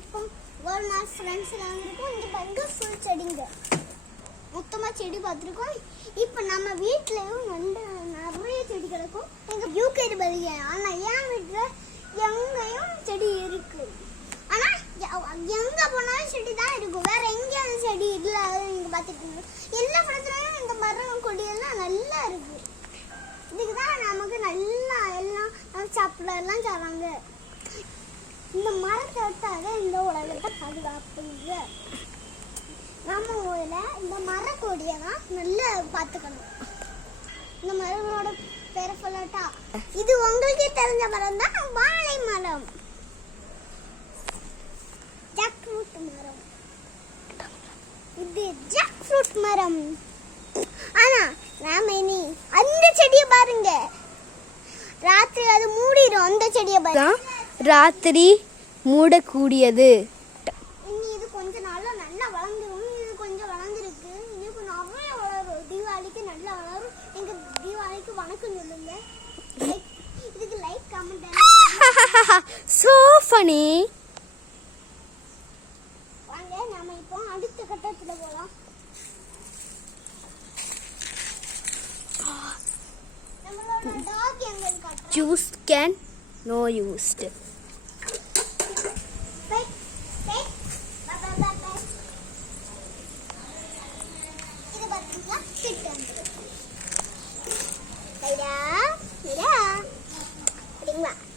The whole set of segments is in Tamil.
இப்போ ஒரு மாதம் ஃப்ரெண்ட்ஸில் வந்திருக்கோம். இங்கே பாருங்க ஃபுல் செடிங்க, மொத்தமாக செடி பார்த்துருக்கோம். இப்போ நம்ம வீட்லேயும் நிறைய செடி கிடக்கும். எங்கள் யூகேடி பதிங்க. ஆனால் என் வீட்டில் எங்கேயும் செடி இருக்கு. ஆனால் எங்கே போனாலும் செடி தான் இருக்கும், வேற எங்கேயும் செடி இல்லை. நீங்கள் பார்த்துட்டு எல்லா படத்துலையும் இந்த மரம் கொடியெல்லாம் நல்லா இருக்கு. இதுக்கு தான் நமக்கு நல்லா எல்லாம் சாப்பிடலாம் தராங்க. இந்த மரத்தை விட்டாத இந்த உலகத்தை பாதுகாப்புங்க. நம்ம ஊரில் இந்த மரக்கொடியை தான் நல்லா பார்த்துக்கணும். இந்த மரங்களோட பேரை சொல்லட்டா, இது உங்களுக்கே தெரிஞ்ச மரம் தான் வாழை மரம், ஜாக் ஃப்ரூட் மரம். இது ஜாக் ஃப்ரூட் மரம். ஆனா நாம இனி அந்த செடியை பாருங்க, ராத்திரி அது மூடிடும். அந்த செடியை பாருங்க, ராத்திரி மூடக்கூடியது. இனி இது கொஞ்ச நாள்ல நல்லா வளர்ந்துரும். இது கொஞ்சம் வளர்ந்துருக்கு, இன்னும் நிறைய வளரும். தீபாவளிக்கு நல்லா வளரும். எங்க தீபாவளிக்கு வணக்கம் சொல்லுங்க. இதுக்கு லைக் கமெண்ட். So funny. வாங்க நாம இப்போ அடுத்த கட்டத்துல போலாம். நம்மளோட டாக் எங்க இருக்கு? Juice can no used. இது பாத்தீங்களா? கிட்டன்.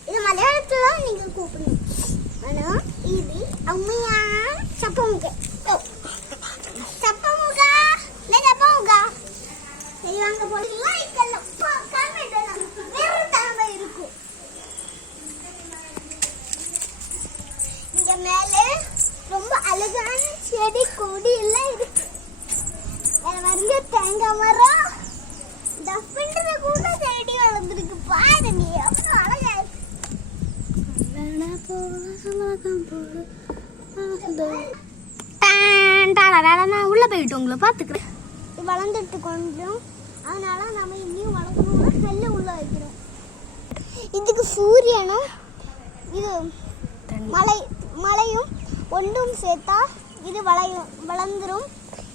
இது மலையாளத்துல நீங்க கூப்பிடணும். ஆனா இது அம்மையா சப்பமுக சப்பமுக சப்பமுக. சரி வாங்க போய் லைக் எல்லாம் கமெண்ட் எல்லாம் வேற தரமா இருக்கும். இங்க மேல ரொம்ப அழகான செடி கொடி எல்லாம் இருக்கு. வருங்க தேங்காய் மரம், டஃபின்ற கூட செடி வளர்ந்துருக்கு. பாருங்க எவ்வளவு அழகா இருக்கு. உள்ள போயிட்டு உங்களை பாத்துக்கிறேன். வளர்ந்துட்டு கொஞ்சம், அதனால நம்ம இன்னும் வளர்க்கணும்னா நெல்லை உள்ள வைக்கிறோம். இதுக்கு சூரியனும் இது மழையும் ஒன்றும் சேர்த்தா இது வளர்ந்துரும்.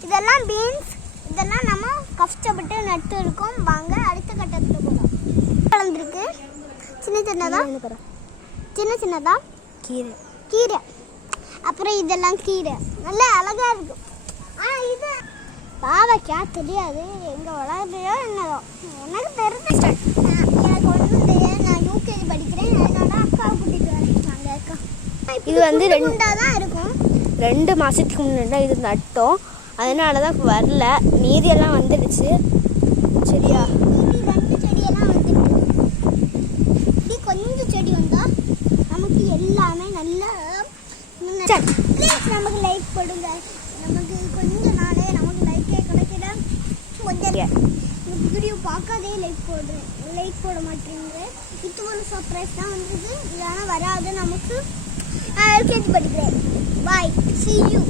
இதெல்லாம் பீன்ஸ், இதெல்லாம் நம்ம கஷ்டப்பட்டு நட்டு இருக்கோம். வாங்க அடுத்த கட்டத்தில் போகலாம். வளர்ந்துருக்கு சின்ன சின்னதா கீரை. அப்புறம் இதெல்லாம் கீரை நல்லா அழகா இருக்கு. இது பாவக்காய் தெரியாது எங்க வளர்றதோ என்னதோ எனக்கு தெரிஞ்சு. எனக்கு ஒன்றும் தெரியாது. நான் யூகேஜி படிக்கிறேன். அதனால அக்காவை கூட்டிட்டு வரேன். அக்கா இது வந்து தான் இருக்கும். 2 மாசத்துக்கு முன்னாடி இது நட்டோம், அதனால தான் வரல. மீதியெல்லாம் வந்துடுச்சு. சரியா? மீதி 2 செடியெல்லாம் வந்துருக்கு. இப்படி கொஞ்சம் செடி வந்தா நமக்கு எல்லாமே நல்லா. ப்ளீஸ் நமக்கு லைக் போடுங்க. நமக்கு கொஞ்ச நாளே நமக்கு லைக்கே கிடைக்கிற. கொஞ்சம் வீடியோ பார்க்காதே லைக் போட மாட்டேங்க. இது ஒரு சர்ப்ரைஸ் தான் வந்தது, இல்லைன்னா வராது. நமக்கு எல்கேஜி படிக்கிறேன். பாய், see you.